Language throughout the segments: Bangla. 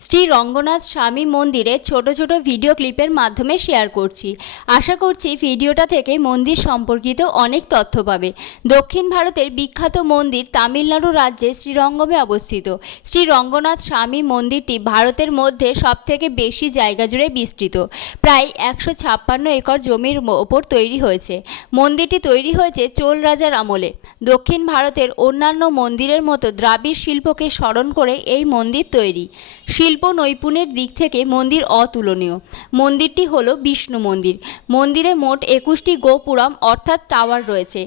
শ্রী রঙ্গনাথ স্বামী মন্দিরে ছোট ছোট ভিডিও ক্লিপের মাধ্যমে শেয়ার করছি। আশা করছি ভিডিওটা থেকে মন্দির সম্পর্কিত অনেক তথ্য পাবে। দক্ষিণ ভারতের বিখ্যাত মন্দির তামিলনাড়ু রাজ্যে শ্রীরঙ্গমে অবস্থিত। শ্রী রঙ্গনাথ স্বামী মন্দিরটি ভারতের মধ্যে সবথেকে বেশি জায়গা জুড়ে বিস্তৃত। প্রায় 156 একর জমির ওপর তৈরি হয়েছে। মন্দিরটি তৈরি হয়েছে চোল রাজার আমলে। দক্ষিণ ভারতের অন্যান্য মন্দিরের মতো দ্রাবিড় শিল্পকে স্মরণ করে এই মন্দির তৈরি। শিল্প নৈপুণ্যের দিক থেকে মন্দির অতুলনীয়। মন্দিরটি হলো বিষ্ণু মন্দির। মন্দিরে মোট 21টি গোপুরম অর্থাৎ টাওয়ার রয়েছে।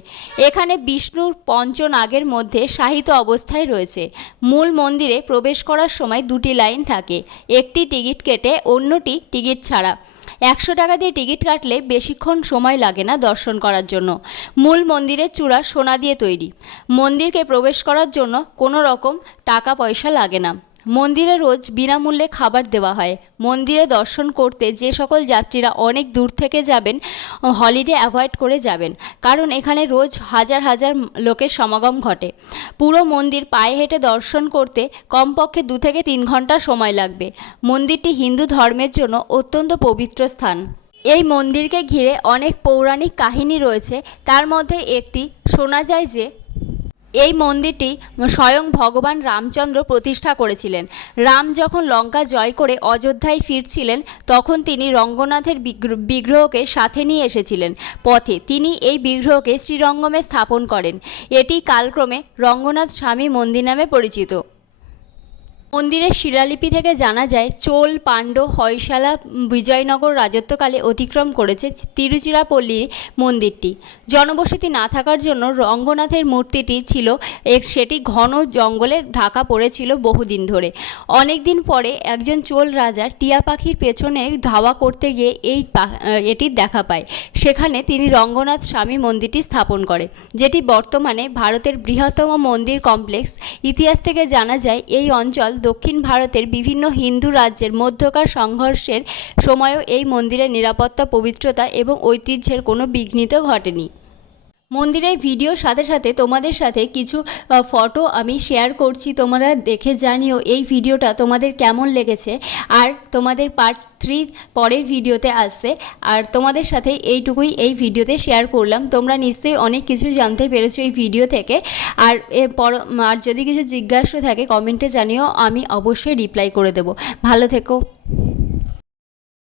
এখানে বিষ্ণুর পঞ্চনাগের মধ্যে শায়িত অবস্থায় রয়েছে। মূল মন্দিরে প্রবেশ করার সময় দুটি লাইন থাকে, একটি টিকিট কেটে অন্যটি টিকিট ছাড়া। 100 টাকা দিয়ে টিকিট কাটলে বেশিক্ষণ সময় লাগে না দর্শন করার জন্য। মূল মন্দিরের চূড়া সোনা দিয়ে তৈরি। মন্দিরকে প্রবেশ করার জন্য কোনো রকম টাকা পয়সা লাগে না। মন্দিরে রোজ বিনামূল্যে খাবার দেওয়া হয়। মন্দিরে দর্শন করতে যে সকল যাত্রীরা অনেক দূর থেকে যাবেন, হলিডে অ্যাভয়েড করে যাবেন, কারণ এখানে রোজ হাজার হাজার লোকের সমাগম ঘটে। পুরো মন্দির পায়ে হেঁটে দর্শন করতে কমপক্ষে 2 থেকে 3 ঘন্টা সময় লাগবে। মন্দিরটি হিন্দু ধর্মের জন্য অত্যন্ত পবিত্র স্থান। এই মন্দিরকে ঘিরে অনেক পৌরাণিক কাহিনী রয়েছে। তার মধ্যে একটি শোনা যায় যে এই মন্দিরটি স্বয়ং ভগবান রামচন্দ্র প্রতিষ্ঠা করেছিলেন। রাম যখন লঙ্কা জয় করে অযোধ্যায় ফিরছিলেন, তখন তিনি রঙ্গনাথের বিগ্রহকে সাথে নিয়ে এসেছিলেন। পথে তিনি এই বিগ্রহকে শ্রীরঙ্গমে স্থাপন করেন। এটি কালক্রমে রঙ্গনাথ স্বামী মন্দির নামে পরিচিত। মন্দিরের শিলালিপি থেকে জানা যায়, চোল, পাণ্ড্য, হয়শালা, বিজয়নগর রাজত্বকালে অতিক্রম করেছে তিরুচিরাপল্লী মন্দিরটি। জনবসতি না থাকার জন্য রঙ্গনাথের মূর্তিটি ছিল সেটি ঘন জঙ্গলে ঢাকা পড়েছিল বহুদিন ধরে। অনেক দিন পরে একজন চোল রাজার টিয়া পাখির পেছনে ধাওয়া করতে গিয়ে এটির দেখা পায়। সেখানে তিনি রঙ্গনাথ স্বামী মন্দিরটি স্থাপন করে, যেটি বর্তমানে ভারতের বৃহত্তম মন্দির কমপ্লেক্স। ইতিহাস থেকে জানা যায়, এই অঞ্চল দক্ষিণ ভারতের বিভিন্ন হিন্দু রাজ্যের মধ্যকার সংঘর্ষের সময়ও এই মন্দিরের নিরাপত্তা, পবিত্রতা এবং ঐতিহ্যের কোনো বিঘ্নিত ঘটেনি। মন্দিরের ভিডিওর সাথে সাথে তোমাদের সাথে কিছু ফটো আমি শেয়ার করছি। তোমরা দেখে জানিও এই ভিডিওটা তোমাদের কেমন লেগেছে। আর তোমাদের পার্ট 3 পরের ভিডিওতে আসছে। আর তোমাদের সাথে এইটুকুই এই ভিডিওতে শেয়ার করলাম। তোমরা নিশ্চয়ই অনেক কিছু জানতে পেরেছো এই ভিডিও থেকে। আর আর যদি কিছু জিজ্ঞাসা থাকে কমেন্টে জানিও, আমি অবশ্যই রিপ্লাই করে দেবো। ভালো থেকো।